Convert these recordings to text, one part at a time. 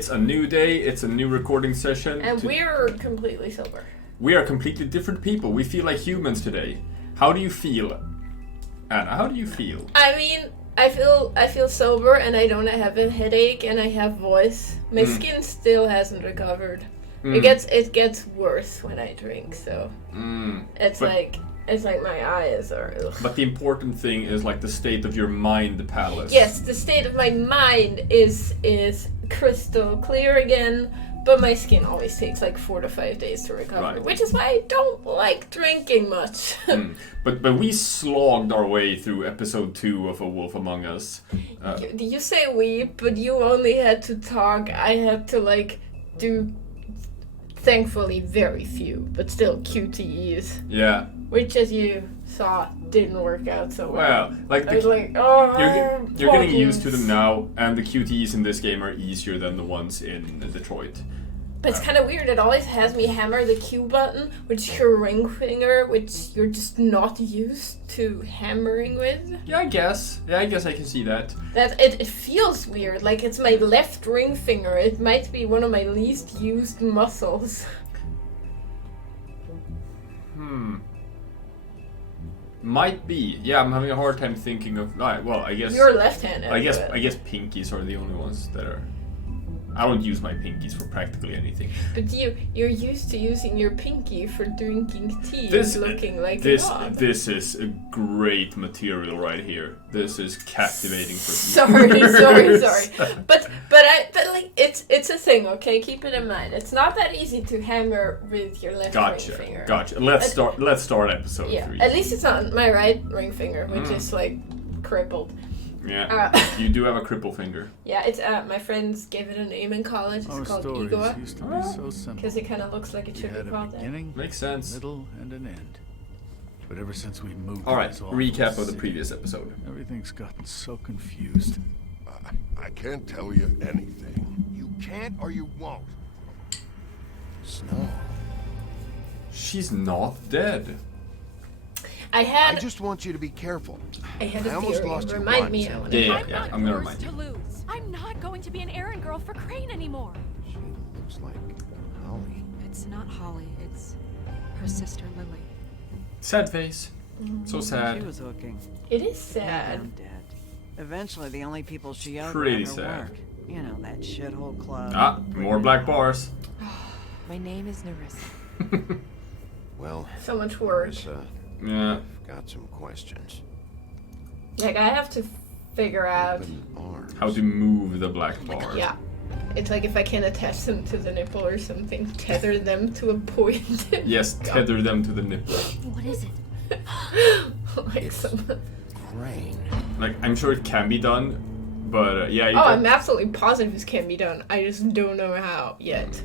It's a new day, it's a new recording session. And we're completely sober. We are completely different people. We feel like humans today. How do you feel? Anna, how do you feel? I mean, I feel sober and I don't have a headache and I have voice. My skin still hasn't recovered. It gets worse when I drink, so it's like my eyes are. Ugh. But the important thing is like the state of your mind, Palace. Yes, the state of my mind is crystal clear again, but my skin always takes like 4 to 5 days to recover, Right. which is why I don't like drinking much. But we slogged our way through episode 2 of A Wolf Among Us. You say we, but you only had to talk. I had to do, thankfully, very few, but still QTEs. Yeah. Which, as you saw, didn't work out so well. Well, I was like, oh, you're getting used to them now, and the QTEs in this game are easier than the ones in Detroit. But it's kind of weird. It always has me hammer the Q button, which is your ring finger, which you're just not used to hammering with. Yeah, I guess I can see that. That it feels weird. Like it's my left ring finger. It might be one of my least used muscles. Might be. Yeah, I'm having a hard time thinking of. Well, I guess. You're left-handed. I guess pinkies are the only ones that are. I don't use my pinkies for practically anything. But you're used to using your pinky for drinking tea This and looking like this a god. this is a great material right here. This is captivating for Sorry. But like it's a thing, okay? Keep it in mind. It's not that easy to hammer with your left ring finger. Gotcha. Let's start episode 3. At least it's not my right ring finger, which is like crippled. Yeah, you do have a cripple finger. Yeah, it's my friends gave it a name in college. It's called Igor. Used to be so simple. Because it kind of looks like it should be called that. Makes sense. Middle, and an end. But ever since we moved, All right, to this awful recap of the city, previous episode. Everything's gotten so confused. I can't tell you anything. You can't or you won't. Snow. She's not dead. I just want you to be careful. I had I a almost theory. lost your Remind mind, me. Sam. I want to Yeah, talk. yeah, I'm I'm gonna not remind yours to lose. I'm not going to be an errand girl for Crane anymore. She looks like Holly. It's not Holly. It's her sister Lily. Sad face. So She sad. was hooking. It is Sad sad. and dead. Eventually, the only people she owed Pretty were her sad. work. You know, that shithole club. Ah, more black bars. My name is Narissa. Well, So much work. Yeah. I've got some questions. Like I have to figure out. Open arms. How to move the black bars. Yeah. It's like if I can attach them to the nipple or something, tether them to a point. Yes, tether them to the nipple. What is it? Like some. Crane. Like, I'm sure it can be done, but yeah. Oh, I'm absolutely positive this can be done. I just don't know how yet.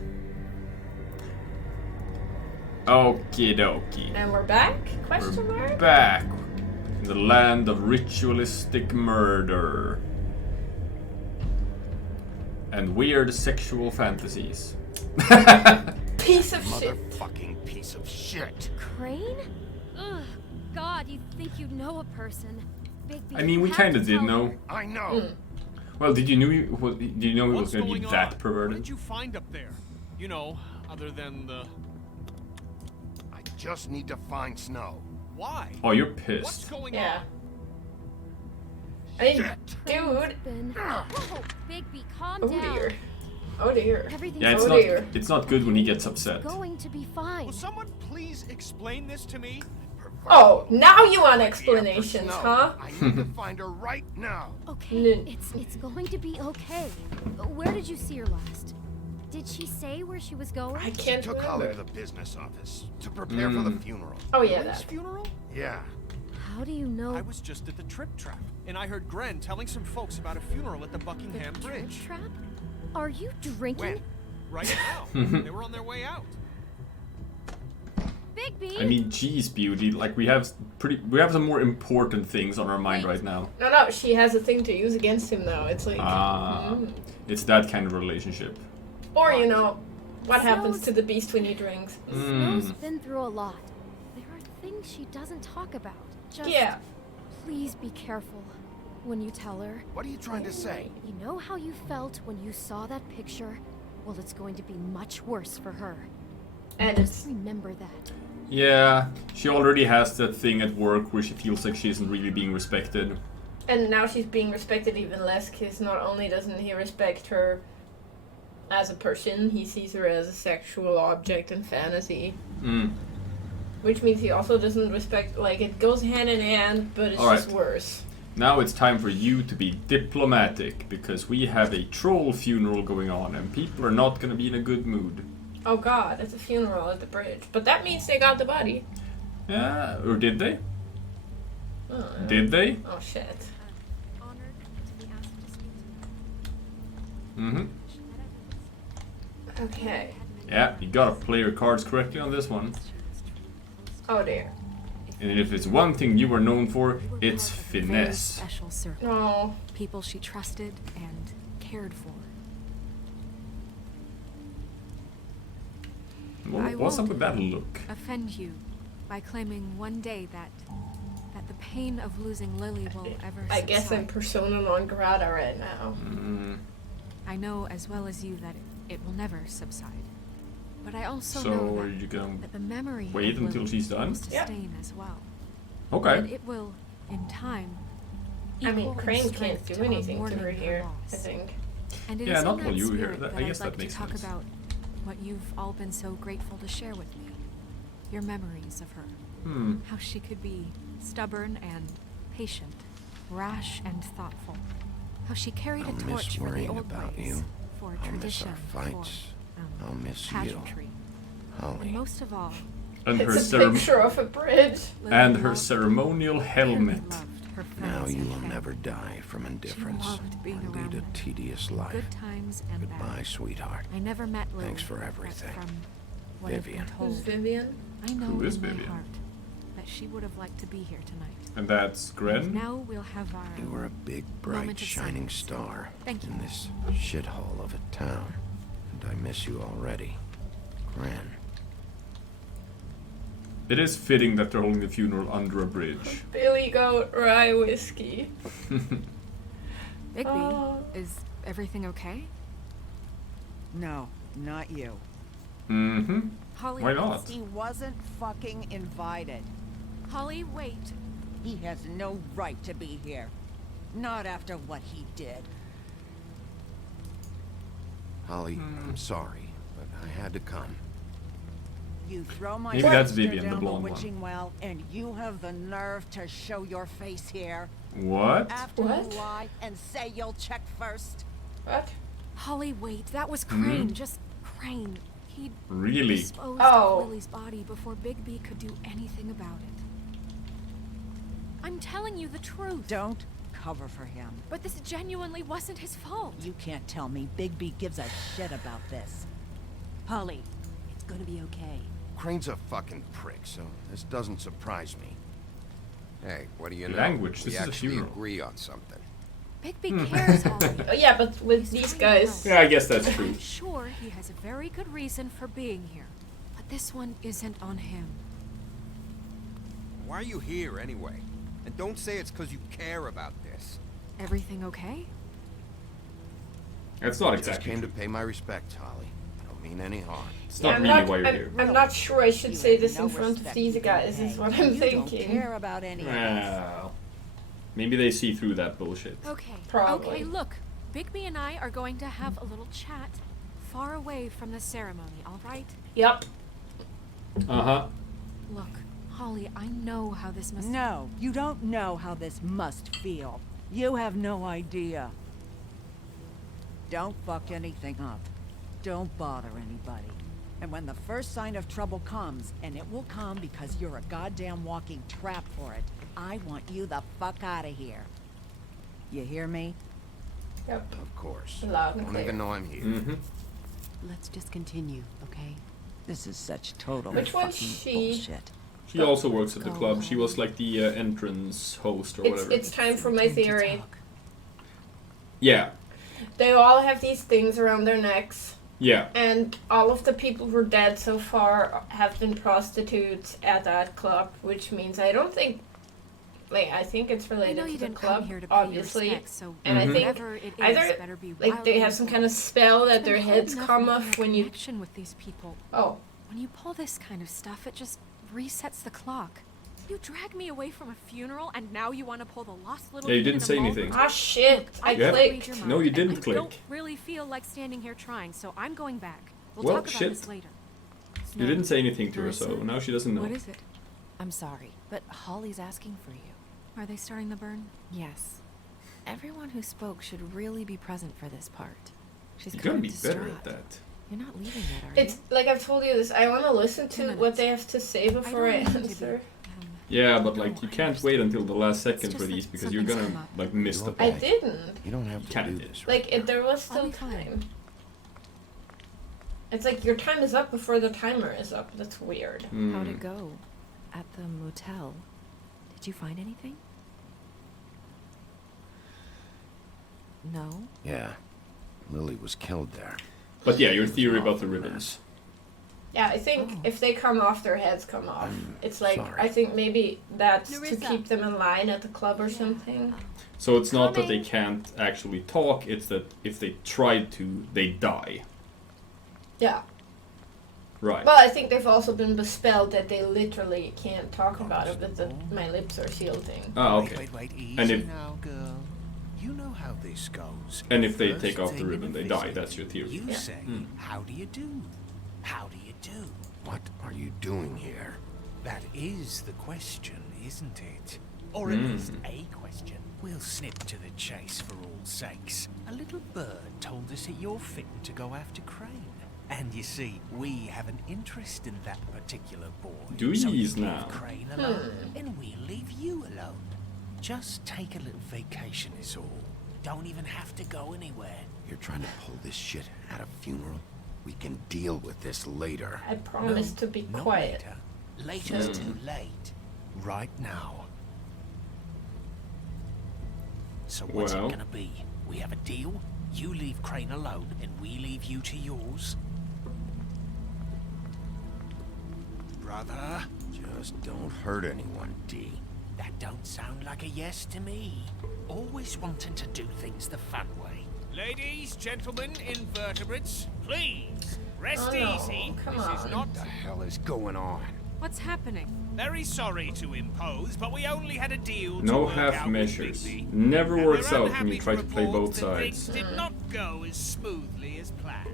Okie dokie. And we're back? We're Question mark? back in the land of ritualistic murder and weird sexual fantasies. Piece of shit. Motherfucking piece of shit. Crane? Ugh, God, you'd think you know a person. Bigby, I mean, we you have kind of to did tell know. her. I know. Well, did you know he was going to be that What perverted? did you find up there? You know, other than the... I just need to find Snow. Why? Oh, you're What's pissed. going Yeah. on? I mean, Shit. dude. Whoa, Bigby, calm Oh down. dear. Oh dear. Everything's Yeah, Oh dear. it's not good when he gets upset. going to be fine. Will someone please explain this to me? Oh, now you want Yeah, explanations, for huh? Snow. I need to find her right now. Okay, N- it's going to be okay. Where did you see her last? Did she say where she was going? I can't Took Holly to remember. the business office to prepare for the funeral. Oh yeah, Lily's that. funeral? Yeah. How do you know? I was just at the Trip Trap, and I heard Gren telling some folks about a funeral at the Buckingham Trip Bridge. trap? Are you drinking? When? Right now. They were on their way out. Bigby! I mean, geez, Beauty. Like we have some more important things on our mind right now. No, she has a thing to use against him though. It's like, It's that kind of relationship. or you know, what happens Snow's- to the beast when he drinks? Snow's been through a lot. There are things she doesn't talk about. Just Yeah. please be careful. when you tell her. What are you trying to say? You know how you felt when you saw that picture? Well, it's going to be much worse for her. And Just remember that. Yeah, she already has that thing at work where she feels like she isn't really being respected. And now she's being respected even less, because not only doesn't he respect her as a person, he sees her as a sexual object and fantasy. Which means he also doesn't respect, like, it goes hand in hand, but it's just worse. Now it's time for you to be diplomatic, because we have a troll funeral going on, and people are not going to be in a good mood. Oh god, it's a funeral at the bridge. But that means they got the body. Yeah, or did they? Oh, Did they? oh shit. Honored to be asked to speak to Mm-hmm. her. Okay. Yeah, you gotta play your cards correctly on this one. Oh dear. And if it's one thing you are known for, You were it's part of a very finesse. special circle. Oh. People she trusted and cared for. I What's up won't with that look? Offend you by claiming one day that the pain of losing Lily will ever I guess I'm subside. persona non grata right now. I know as well as you that it will never subside. But I also So know are you gonna that the memory wait of until Lily she's done? will sustain as well. And Okay. it will, in time, I mean, equal in Crane can't strength do to our anything to mourning her here, loss. I think. And it Yeah, is not in while that you were here. spirit That- I that guess I'd that like makes to talk sense. about what you've all been so grateful to share with me. Your memories of her. How she could be stubborn and patient, rash and thoughtful. How she carried I'll a miss torch for the worrying old about ways, you. for I'll miss tradition, our fights. for I'll miss you. pageantry. And Holly. most of all, And her It's a picture of a bridge. Lily and her loved- ceremonial dearly helmet. loved her Now friends you and will family. never die from indifference loved being or lead around a them. tedious life. Good times and Goodbye, bad. sweetheart. I never met Lily. Thanks for but everything. From what I've Vivian. been Who's told, Vivian? I know Who is in my Vivian? heart that she would have liked to be here tonight. And that's And Gren? now we'll have our You were a big, Moment bright, of shining silence. star Thank you. in this shithole of a town. And I miss you already. Gran. It is fitting that they're holding the funeral under a bridge. Billy Goat Rye Whiskey. Bigby. Oh. Is everything okay? No, not you. Mm-hmm. Holly, Why not? He wasn't fucking invited. Holly, wait. He has no right to be here. Not after what he did. Holly, I'm sorry, but I had to come. You throw my Maybe that's sister Vivian, the down blonde one. witching well, and you have the nerve to show your face here What? after What? you lie and say you'll check first. What? Holly, wait. That was Crane. Just Crane. He'd Really? disposed Oh. of Lily's body before Bigby could do anything about it. I'm telling you the truth. Don't cover for him. But this genuinely wasn't his fault. You can't tell me Bigby gives a shit about this. Holly, it's gonna be okay. Crane's a fucking prick, so this doesn't surprise me. Hey, what do you know? Language, this we is a actually funeral. agree on something. Bigby cares, Holly. Oh, yeah, but with these guys. Yeah, I guess that's true. I'm sure he has a very good reason for being here. But this one isn't on him. Why are you here anyway? And don't say it's because you care about this. Everything okay? That's not I just exactly came to true. pay my respects, Holly. I don't mean any harm. It's Yeah, not really why you're I'm, here. I'm not sure I should You say have this no in front of respect these you guys, can is pay. what I'm you thinking. don't care about any of us. Well, maybe they see through that bullshit. Okay. Probably. Okay, look. Bigby and I are going to have a little chat far away from the ceremony, all right? Yep. Uh-huh. Look, Holly, I know how this must... No, you don't know how this must feel. You have no idea. Don't fuck anything up. Don't bother anybody. And when the first sign of trouble comes, and it will come because you're a goddamn walking trap for it, I want you the fuck out of here. You hear me? Yep. Of course. Loud and Don't clear. even know I'm here. Mm-hmm. Let's just continue, okay? This is such total Which one's fucking she? bullshit. She also works at the club. She was like the entrance host or whatever. It's time for my theory. Yeah. They all have these things around their necks, Yeah. and all of the people who are dead so far have been prostitutes at that club, which means I don't think like I think it's I related know to you the didn't club, come here to pay obviously. your respects, so And I think whatever it is either better be like they have some kind of spell that their heads come off when you. Connection with these people. Oh. When you pull this kind of stuff, it just resets the clock. You drag me away from a funeral, and now you want to pull the lost little. Yeah, you kid didn't in say a mall anything. routine? Ah shit! Look, I can't clicked. read your No, mind, you didn't and click. I don't really feel like standing here trying, so I'm going back. We'll Well, talk about shit. this later. You didn't say anything to her, so Marissa? now she doesn't know. What is it? I'm sorry, but Holly's asking for you. Are they starting the burn? Yes. Everyone who spoke should really be present for this part. She's You kind gotta of be better distraught. at that. You're not leaving yet, are It's like I've told you this. I want to listen 2 to minutes. what they have to say before I don't need to be, answer. Yeah, but like you I can't wait until the last second just for that these because you're something's gonna come up. like miss the I point. didn't. You don't have to Kinda do did. this right Like, if there was I'll still be fine. time. It's like your time is up before the timer is up. That's weird. Hmm. How'd it go? At the motel? Did you find anything? No? Yeah. Lily was killed there. But yeah, your theory about the ribbons. Yeah, I think Oh. if they come off, their heads come off. It's like, sorry. I think maybe that's to Nerissa. keep them in line at the club or something. So it's not that they Coming. can't actually talk, it's that if they tried to, they die. Yeah. Right. Well, I think they've also been bespelled that they literally can't talk about it, but that my lips are sealed thing. Ah, okay. Wait, easy And if- now, girl. You know how this goes. And if they First take off the thing in ribbon, a they die. visit, That's your theory. You Yeah. say, how do you do? How do you do? What are you doing here? That is the question, isn't it? Or at least a question. We'll snip to the chase for all sakes. A little bird told us that you're fitting to go after Crane. And you see, we have an interest in that particular boy. Do so you yees leave now. Crane alone, and we'll leave you alone. Just take a little vacation is all. Don't even have to go anywhere. You're trying to pull this shit at a funeral? We can deal with this later. I promise to be Not quiet. later. Later's too late. Right now. So what's Well. it gonna be? We have a deal? You leave Crane alone, and we leave you to yours? Brother? Just don't hurt anyone, D. That don't sound like a yes to me. Always wanting to do things the fun way. Ladies, gentlemen, invertebrates, please, rest Oh, no. easy. Come This is on. not What the hell is going on? What's happening? very sorry to impose, but we only had a deal to No work half out with measures. Bigby. Never And works we're out when unhappy you try to play report both that sides. things did not go as smoothly as planned.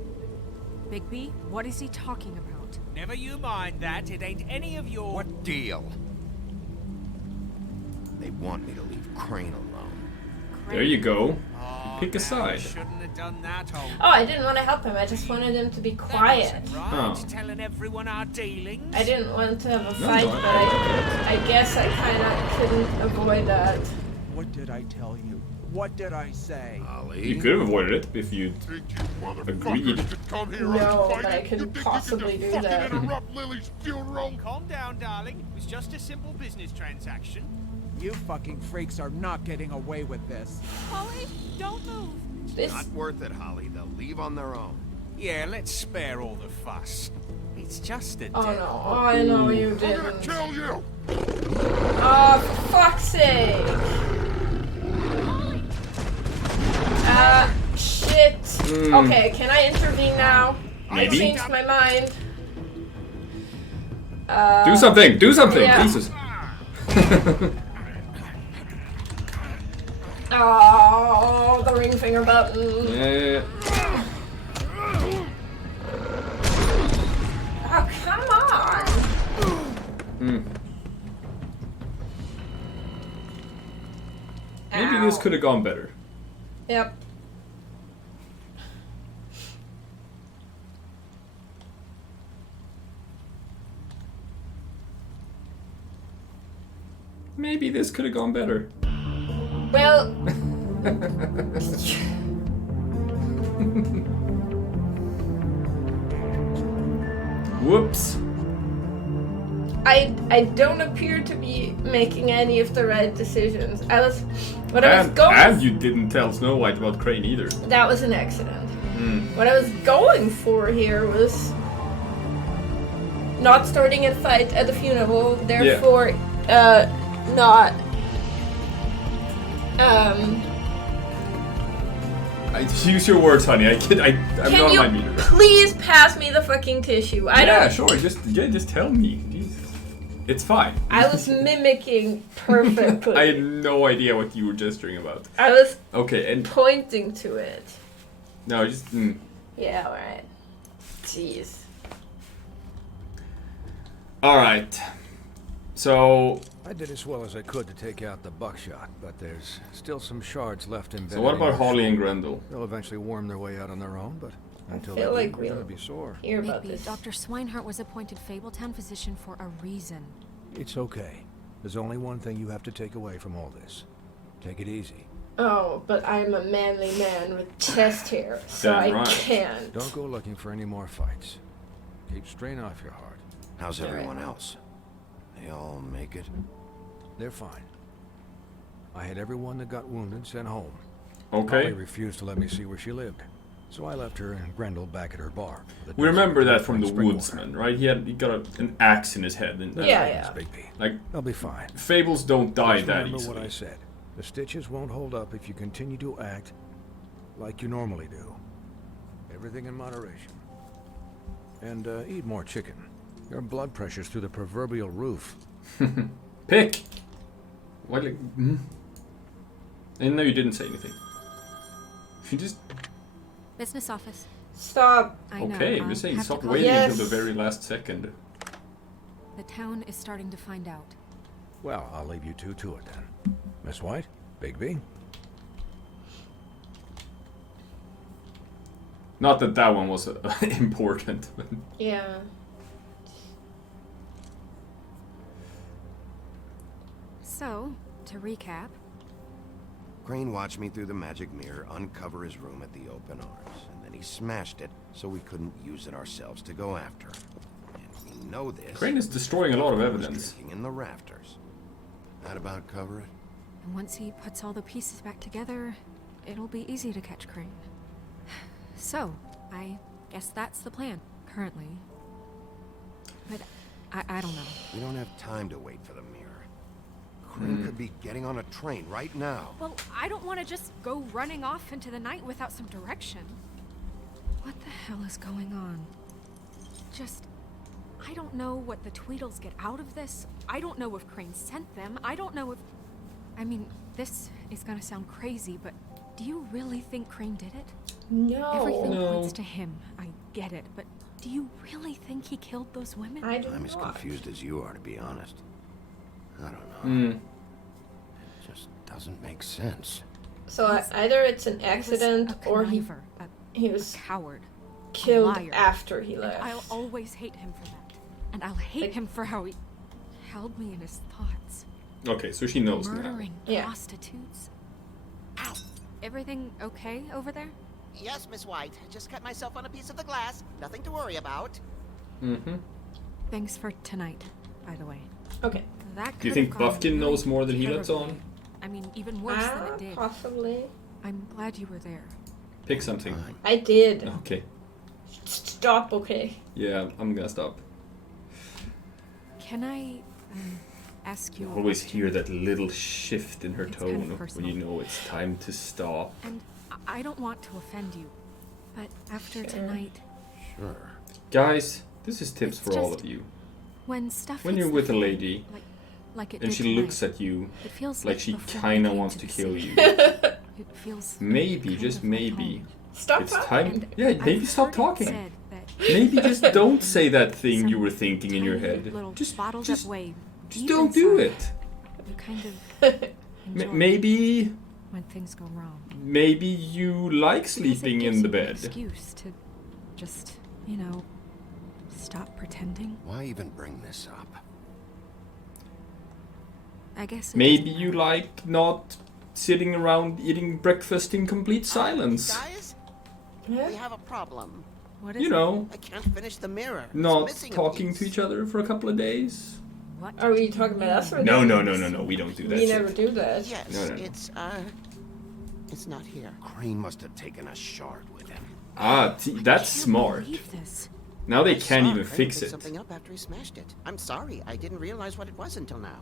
Bigby, what is he talking about? Never you mind that, it ain't any of your... What deal? They want me to leave Crane alone. There you go. Oh, Pick a now side. You shouldn't have done that, old Oh, I didn't want to help him. I just wanted him to be quiet. right, Oh. telling everyone our dealings. I didn't want to have a No, fight, no, but I guess I kind of couldn't avoid that. What did I tell you? What did I say? Ollie? You could have avoided it if you'd Think you Agreed. motherfuckers could come here No, uninvited? but I couldn't You think possibly you do can that. fucking interrupt Lily's funeral? Calm down, darling. It was just a simple business transaction. You fucking freaks are not getting away with this. Holly, don't move. This Not worth it, Holly. They'll leave on their own. Yeah, let's spare all the fuss. It's just a Oh deal. no, oh I know you I'm gonna didn't. kill you! Oh, for fuck's sake! Shit. Okay, can I intervene now? Maybe. I changed my mind. do something. Do something. yeah. Jesus. Oh, the ring finger button. Yeah. Oh, come on. Maybe this Ow. could have gone better. Yep. Maybe this could have gone better. Well, Whoops. I don't appear to be making any of the right decisions. I was going. And you didn't tell Snow White about Crane either. That was an accident. What I was going for here was not starting a fight at the funeral, therefore not Use your words, honey. I'm Can not you my meter. please pass me the fucking tissue? I Yeah, don't. sure. Just tell me. Jeez. It's fine. I was mimicking perfectly. I had no idea what you were gesturing about. I was Okay, and pointing to it. no, just. Yeah, alright. Jeez. All right. So. I did as well as I could to take out the buckshot, but there's still some shards left embedded. So what about in your Holly and shoulder. Grendel? They'll eventually worm their way out on their own, but until feel they like do, we're gonna we'll be sore. hear about Maybe this. Dr. Swinehart was appointed Fabletown physician for a reason. It's okay. There's only one thing you have to take away from all this. Take it easy. Oh, but I'm a manly man with chest hair, so Damn I right. can't. Don't go looking for any more fights. Keep strain off your heart. How's everyone else? They all make it? They're fine. I had everyone that got wounded sent home. Okay. Holly refused to let me see where she lived, so I left her and Grendel back at her bar. We remember that from the Woodsman, right? He got an axe in his head. And Yeah. Like, they'll be fine. Fables don't die Just that remember easily. what I said. The stitches won't hold up if you continue to act like you normally do. Everything in moderation. And eat more chicken. Your blood pressure's through the proverbial roof. Pick. What? Like, And no, you didn't say anything. You just. Business office. Stop. I know. Okay, I'll we're saying have to stop call waiting you. until the very last second. The town is starting to find out. Well, I'll leave you two to it then. Miss White, Bigby. Not that that one was important. But Yeah. So, to recap, Crane watched me through the magic mirror uncover his room at the open arms, and then he smashed it so we couldn't use it ourselves to go after him. And we know this. Crane is destroying a lot of He was evidence. drinking in the rafters. That about cover it? and once he puts all the pieces back together, it'll be easy to catch Crane. So, I guess that's the plan, currently. But I don't know. We don't have time to wait for the mirror. Crane could be getting on a train right now. Well, I don't want to just go running off into the night without some direction. What the hell is going on? I don't know what the Tweedles get out of this. I don't know if Crane sent them. I don't know if... I mean, this is gonna sound crazy, but do you really think Crane did it? No. Everything points to him. I get it, but do you really think he killed those women? I'm as confused as you are, to be honest. I don't know. It just doesn't make sense. So either it's an accident or he was a coward, killed a liar, after he and left. I'll always hate him for that. And I'll hate him for how he held me in his thoughts. Okay, so she knows now. Murdering prostitutes. Ow! Everything okay over there? Yes, Miss White. Just cut myself on a piece of the glass. Nothing to worry about. Mm-hmm. Thanks for tonight, by the way. Okay. That Do you could think have gone Buffkin really knows more than he lets terribly. on? I mean, even worse than it did. Possibly. I'm glad you were there. Pick something. I did. Okay. Stop, okay. Yeah, I'm gonna stop. Can I ask you? You always hear that little shift in her It's tone kind of when personal. you know it's time to stop. And I don't want to offend you, but after tonight, Sure. Guys, this is tips It's for all just- of you. when stuff When hits you're the with a fan, lady like it and did she tonight, looks at you it feels like she before we kinda came wants to to the kill city. you, It feels maybe, kind just of like maybe, home. Stop it's talking. time. Yeah, maybe I've stop heard it talking. said that Maybe just don't say that thing you some were thinking in your tiny head. little Just bottled just- up way just deep don't do inside, it. You kind of enjoy Maybe when things go wrong. maybe you like Because it sleeping gives in the you an bed. excuse to just, stop pretending. Why even bring this up? I guess it Maybe doesn't you like not sitting around eating breakfast in complete silence. Guys, we have a problem. What You know, I can't finish the mirror. It's not missing a talking piece. to each other for a couple of days. What Are we talking about us or No, them? no, we don't do that We shit. never do that. Yes, No. it's not here. Crane must have taken a shard with him. Ah, that's smart. believe this. Now they I can't saw even Crane fix pick it. something up after he smashed it. I'm sorry, I didn't realize what it was until now.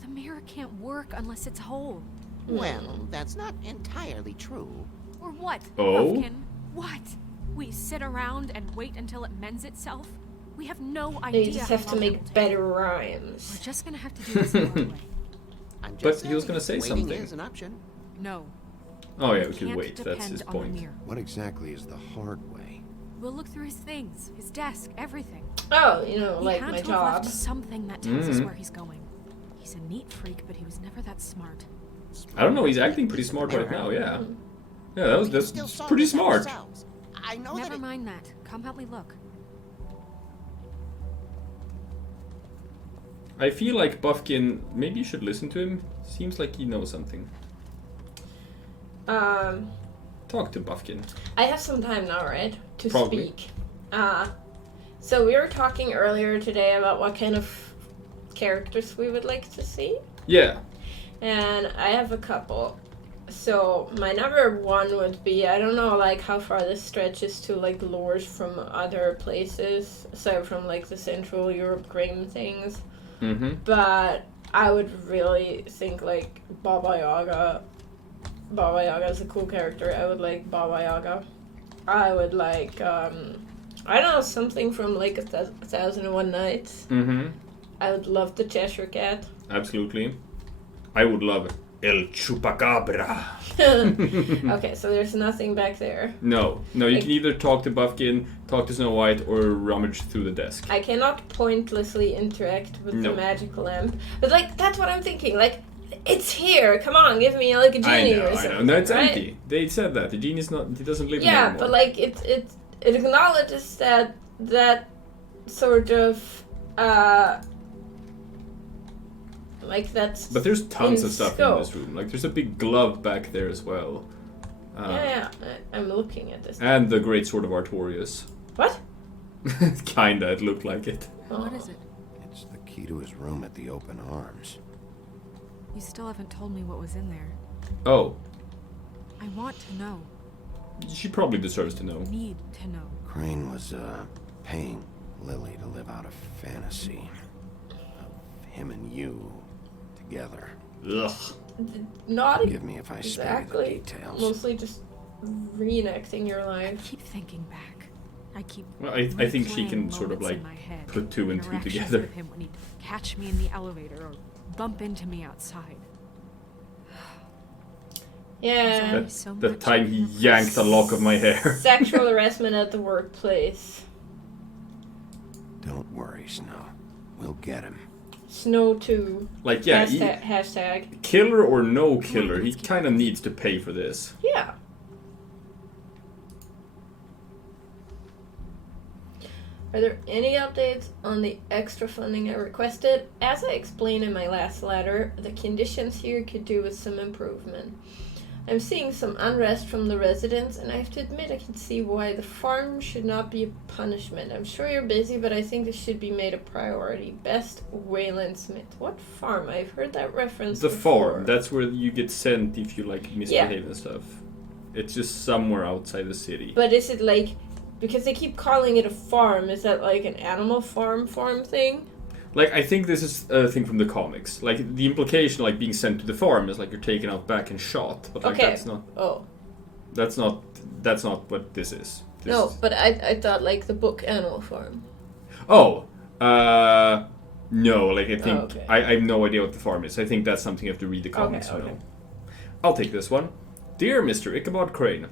The mirror can't work unless it's whole. Well, that's not entirely true. Or what, Oh? Puffkin? What? We sit around and wait until it mends itself? We have no You idea just how have to long it will make take. better rhymes. We're just gonna have to do this the hard way. I'm just But saying, he was gonna say waiting something. is an option. No. Oh yeah, we We can can't wait. That's his depend on the point. mirror. What exactly is the hard way? We'll look through his things, his desk, everything. Oh, He like had my to have job. left something that tells us Mhm. where he's going. He's a neat freak, but he was never that smart. I don't know. He's acting pretty smart right now. Yeah. Mm. Yeah, We can that's still solve pretty this smart. ourselves. I know Never that mind that. Come help me look. I feel like Buffkin. Maybe you should listen to him. Seems like he knows something. Talk to Buffkin. I have some time now, right? To Probably. speak. So we were talking earlier today about what kind of characters we would like to see. Yeah. And I have a couple. So my number one would be, I don't know like how far this stretches to like lures from other places, aside from like the Central Europe Grimm things. Mm-hmm. But I would really think like Baba Yaga. Baba Yaga is a cool character. I would like Baba Yaga. I would like, I don't know, something from like 1001 Nights. Mm-hmm. I would love the Cheshire Cat. Absolutely. I would love El Chupacabra. Okay, so there's nothing back there. No, you Like- can either talk to Buffkin, talk to Snow White, or rummage through the desk. I cannot pointlessly interact with No. the magic lamp. But like, that's what I'm thinking. Like, it's here. Come on, give me like a genie or I something. know. No, it's right? empty. They said that. The genie's not, he doesn't live in Yeah, anymore. but like it acknowledges that sort of like that's. But there's tons in of stuff scope. in this room. Like, there's a big glove back there as well. Yeah, I'm looking at this. And the Great Sword of Artorias. What? Kinda, it looked like it. What is it? It's the key to his room at the Open Arms. You still haven't told me what was in there. Oh, I want to know. she probably deserves to know. Need to know. Crane was, paying Lily to live out a fantasy of him and you together. Ugh. Not Forgive me if I spare you the exactly. details. Mostly just reenacting your I life. keep thinking back. I keep. Well, I think she replaying can sort of moments like in my head. put two and two Interactions together. With him when he'd catch me in the elevator or bump into me outside. Yeah. That- so The much time he in the yanked a lock of my hair. Sexual harassment at the workplace. Don't worry, Snow. We'll get him. Snow 2. Like, yeah, Hashtag. killer or no killer, he kind of needs to pay for this. Yeah. Are there any updates on the extra funding I requested? As I explained in my last letter, the conditions here could do with some improvement. I'm seeing some unrest from the residents, and I have to admit I can see why the farm should not be a punishment. I'm sure you're busy, but I think this should be made a priority. Best, Wayland Smith. What farm? I've heard that reference The before. farm, that's where you get sent if you like misbehave and stuff. It's just somewhere outside the city. But is it like, because they keep calling it a farm, is that like an animal farm thing? Like, I think this is a thing from the comics. Like, the implication, like, being sent to the farm is like you're taken out back and shot. But like, Okay. that's not. Oh. That's not what this is. This No, is- but I thought like the book Animal Farm. Oh, no. Like, I think okay. I have no idea what the farm is. I think that's something you have to read the comics to know. I'll take this one. Dear Mr. Ichabod Crane,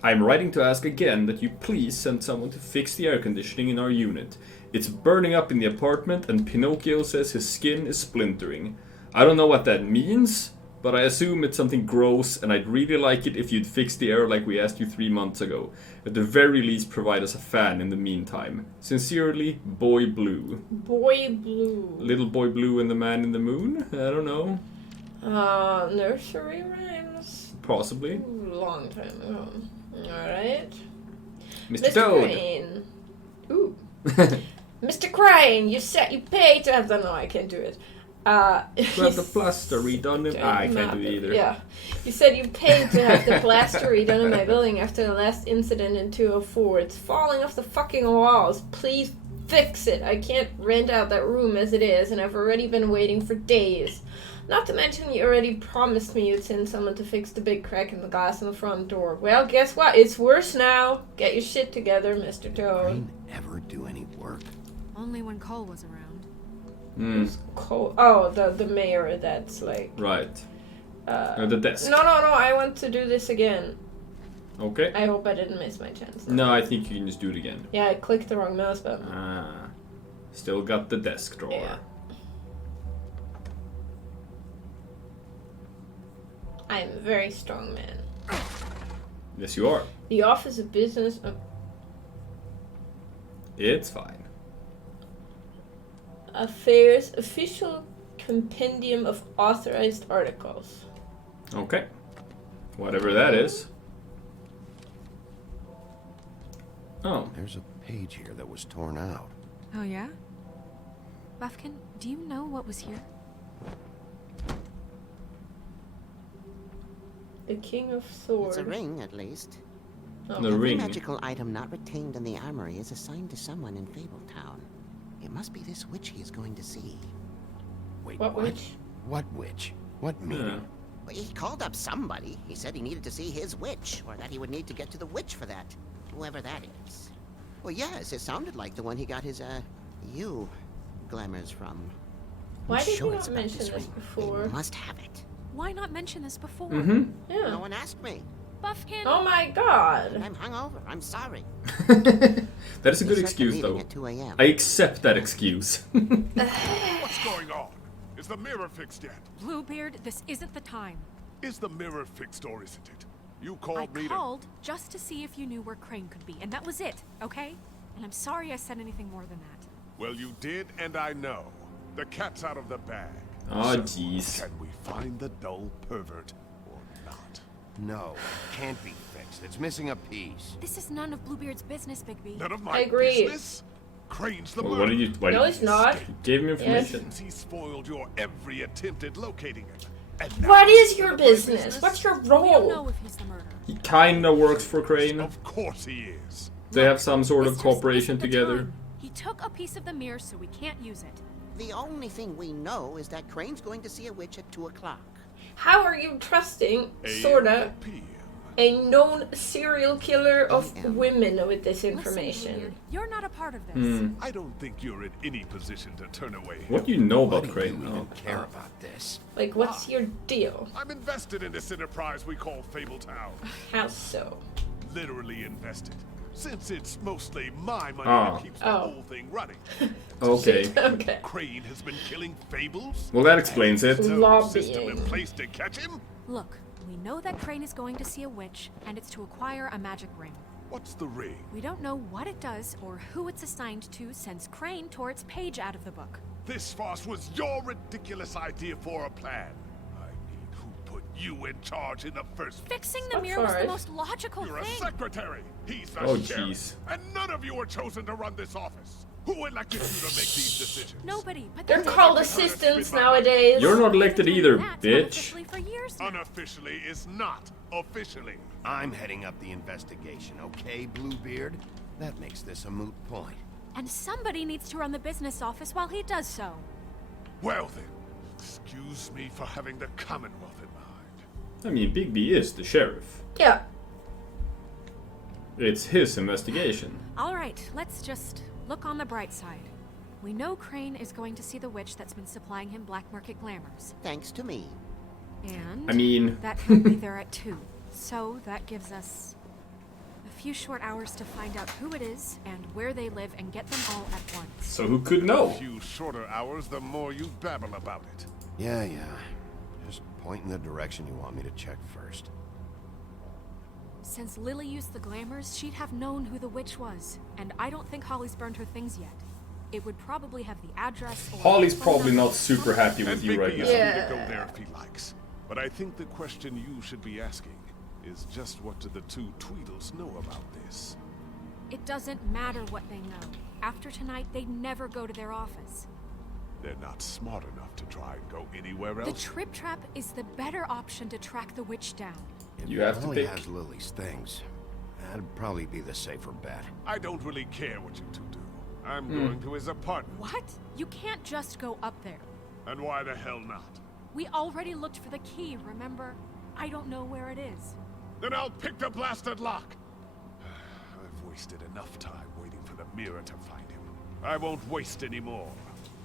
I am writing to ask again that you please send someone to fix the air conditioning in our unit. It's burning up in the apartment, and Pinocchio says his skin is splintering. I don't know what that means, but I assume it's something gross, and I'd really like it if you'd fix the air like we asked you 3 months ago. At the very least, provide us a fan in the meantime. Sincerely, Boy Blue. Boy Blue. Little Boy Blue and the Man in the Moon? I don't know. Nursery rhymes. Possibly. Ooh, long time ago. Alright. Mr. Toad. Crane. Ooh. Mr. Crane, you said you paid to have the... No, I can't do it. To have the plaster redone in... I can't do it either. Yeah. You said you paid to have the plaster redone in my building after the last incident in 204. It's falling off the fucking walls. Please fix it. I can't rent out that room as it is, and I've already been waiting for days. Not to mention you already promised me you'd send someone to fix the big crack in the glass on the front door. Well, guess what? It's worse now. Get your shit together, Mr. Toad. Crane ever do any work? Only when Cole was around. Who's Cole? Oh, the mayor that's like... Right. The desk. No, I want to do this again. Okay. I hope I didn't miss my chance. No, I think you can just do it again. Yeah, I clicked the wrong mouse button. Ah. Still got the desk drawer. Yeah. I'm a very strong man. Yes, you are. The Office of Business... It's fine. Affairs Official Compendium of Authorized Articles. Okay. Whatever that is. Oh. There's a page here that was torn out. Oh, yeah? Buffkin, do you know what was here? The King of Swords. It's a ring, at least. Oh. The Every ring. magical item not retained in the armory is assigned to someone in Fabletown. It must be this witch he is going to see. Wait, What witch? What witch? What meaning? Well, he called up somebody. He said he needed to see his witch, or that he would need to get to the witch for that. Whoever that is. Well, yes, it sounded like the one he got his, glamours from. Why did you Sure not it's about mention this ring. before? They must have it. Why not mention this before? Yeah. No one asked me. Buffkin! Oh my god! I'm hungover. I'm sorry. That is a He good set the excuse, meeting though. at 2 a.m. I accept that excuse. What's going on? Is the mirror fixed yet? Bluebeard, this isn't the time. Is the mirror fixed or isn't it? You I called me called just to see if you knew where Crane could be, and that was it, okay? And I'm sorry I said anything more than that. Well, you did, and I know. The cat's out of the bag. Oh, So, jeez. Can we find the dull pervert or not? No, it can't be fixed. It's missing a piece. This is none of Bluebeard's business, Bigby. None of my I agree. business? Crane's the Well, what did you? Why No, did it's not. You gave him information. Since he spoiled your every attempt at locating him. And What now is it's your none of my business? What's your We don't role? know if he's the murderer. He kinda works for Crane. Of course he is. They have some sort of This just cooperation isn't the together. time. He took a piece of the mirror, so we can't use it. The only thing we know is that Crane's going to see a witch at 2 o'clock. How are you trusting, A sorta, PM. a known serial killer of AM. women with this Listen, information? Bluebeard, you're not a part of this. I don't think you're in any position to turn away. What do you know Why about do Crane? you Oh. even care about this? Like, what's your deal? I'm invested in this enterprise we call Fabletown. How so? Literally invested. Since it's mostly my money Ah. that keeps the Oh. whole thing running. Okay. Okay. Crane has been killing fables? Well, that explains it. No system in Lobbying. place to catch him? Look, we know that Crane is going to see a witch, and it's to acquire a magic ring. What's the ring? We don't know what it does or who it's assigned to since Crane tore its page out of the book. This farce was your ridiculous idea for a plan. I mean, who put you in charge in the first place? Fixing the What mirror was the for? most logical You're a thing. secretary. He's the Oh, sheriff. jeez. And none of you were chosen to run this office. Who elected you to make these decisions? Nobody, but They're that's called okay. assistants nowadays. You're not elected either, That's bitch. unofficially for years now. Unofficially is not officially. I'm heading up the investigation, okay, Bluebeard? That makes this a moot point. And somebody needs to run the business office while he does so. Well then, excuse me for having the Commonwealth in mind. I mean, Bigby is the sheriff. Yeah. It's his investigation. All right, let's just look on the bright side. We know Crane is going to see the witch that's been supplying him black market glamours. Thanks to me. And I mean, that he'll be there at 2. So that gives us a few short hours to find out who it is and where they live and get them all at once. so who could The know? few shorter hours, the more you babble about it. Yeah. Just point in the direction you want me to check first. Since Lily used the glamours, she'd have known who the witch was. And I don't think Holly's burned her things yet. It would probably have the address or... Holly's phone probably number. not super happy with And you right Bigby now. is free Yeah. to go there if he likes. But I think the question you should be asking is just what do the two Tweedles know about this? It doesn't matter what they know. After tonight, they'd never go to their office. They're not smart enough to try and go anywhere The else. Trip Trap is the better option to track the witch down. You have to Holly pick. has Lily's things. That'd probably be the safer bet. I don't really care what you two do. I'm going to his apartment. What? You can't just go up there. And why the hell not? We already looked for the key, remember? I don't know where it is. Then I'll pick the blasted lock. I've wasted enough time waiting for the mirror to find him. I won't waste any more.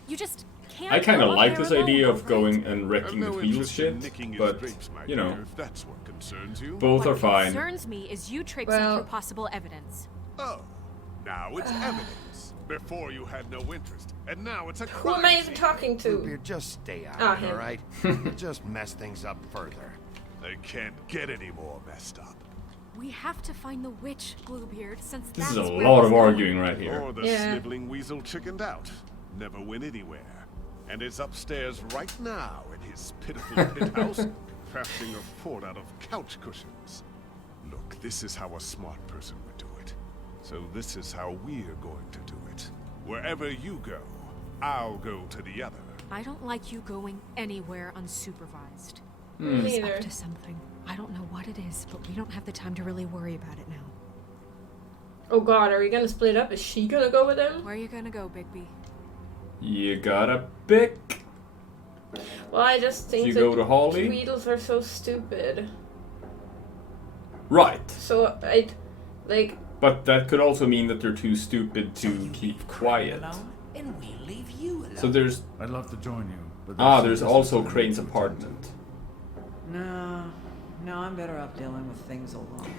You just can't. I kind of go like there this alone, idea of right? going and wrecking the no Tweedle interest in shit, nicking his but, drapes, my you know, dear, if that's what concerns you. both are What fine. concerns me is you traipsing Well- through possible evidence. Oh, now it's evidence. Before you had no interest, and now it's a Who crime am I even scene. talking to? Bluebeard, just stay out Ah, of it, him. alright? You'll just mess things up further. They can't get any more messed up. We have to find the witch, Bluebeard, since This that's is a where lot he's of going. arguing right here. Or the Yeah. sniveling weasel chickened out. Never went anywhere. And is upstairs right now in his pitiful penthouse, crafting a fort out of couch cushions. Look, this is how a smart person would do it. So this is how we're going to do it. Wherever you go, I'll go to the other. I don't like you going anywhere unsupervised. Me He's neither. up to something. I don't know what it is, but we don't have the time to really worry about it now. Oh god, are we gonna split up? Is she gonna go with him? Where are you gonna go, Bigby? You gotta pick. Well, I just think You that go to Holly? Tweedles are so stupid. Right. So like. But that could also mean that they're too stupid to keep quiet. And we'll leave you alone. So there's... I'd love to join you, but there's also Crane's apartment. No, I'm better off dealing with things alone.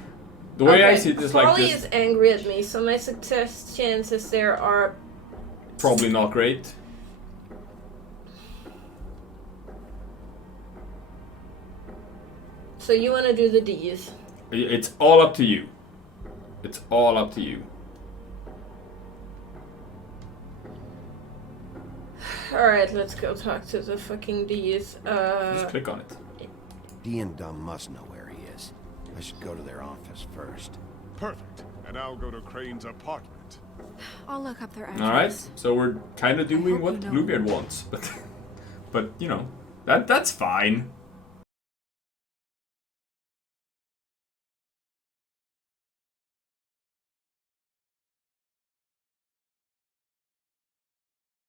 The way I Okay, see it is like Holly this, is angry at me, so my success chances there are. probably not great. So you want to do the D's? It's all up to you. It's all up to you. Alright, let's go talk to the fucking D's. Just click on it. Dee and Dumb must know where he is. I should go to their office first. Perfect. And I'll go to Crane's apartment. I'll look up their address. Alright, so we're kind of doing hope what you know. Bluebeard wants, but you know, that's fine.